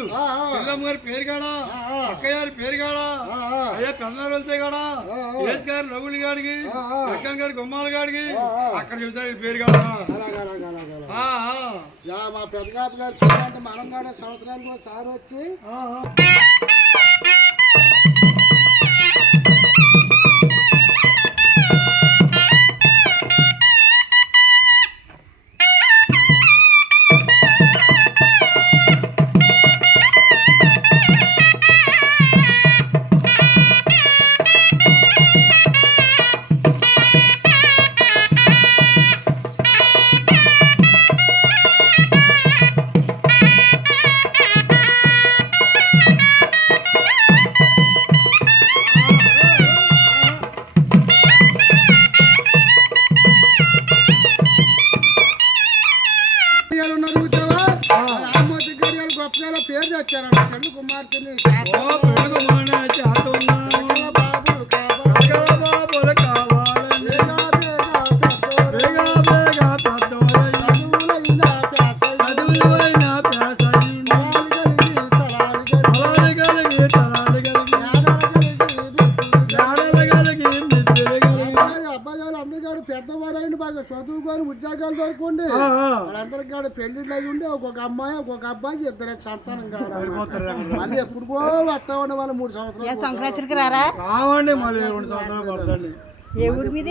చెల్లమ్మ గారి పేరు కాడా, అక్కయ్య గారి పేరు కాడా, అయ్యా పెన్నారు వెళ్తే కాడా, ఏస్ గారి రఘులి గారికి, లక్కన్ గారి గుమ్మాల గారికి అక్కడ చెబుతారు పేరు కాడా. మా పెద్దగాపు గారి పేరు అంటే మనం కూడా సంవత్సరానికి ఒకసారి వచ్చి పేరు తెచ్చారంట పెళ్లి కుమార్తెని పెద్దవారైంది బాగా చదువుకొని ఉద్యోగాలు దొరకండి వాళ్ళందరికీ పెళ్లిళ్ళు అయి ఉండి ఒక్కొక్క అమ్మాయి ఒక్కొక్క అబ్బాయికి ఇద్దరు సంతానం కావాలి. మళ్ళీ ఎప్పుడు వస్తా ఉండే వాళ్ళు 3 సంవత్సరాలు సంక్రాంతికి రారా రావండి. మళ్ళీ 2 సంవత్సరాలు పడుతుంది. ఏ ఊరి మీద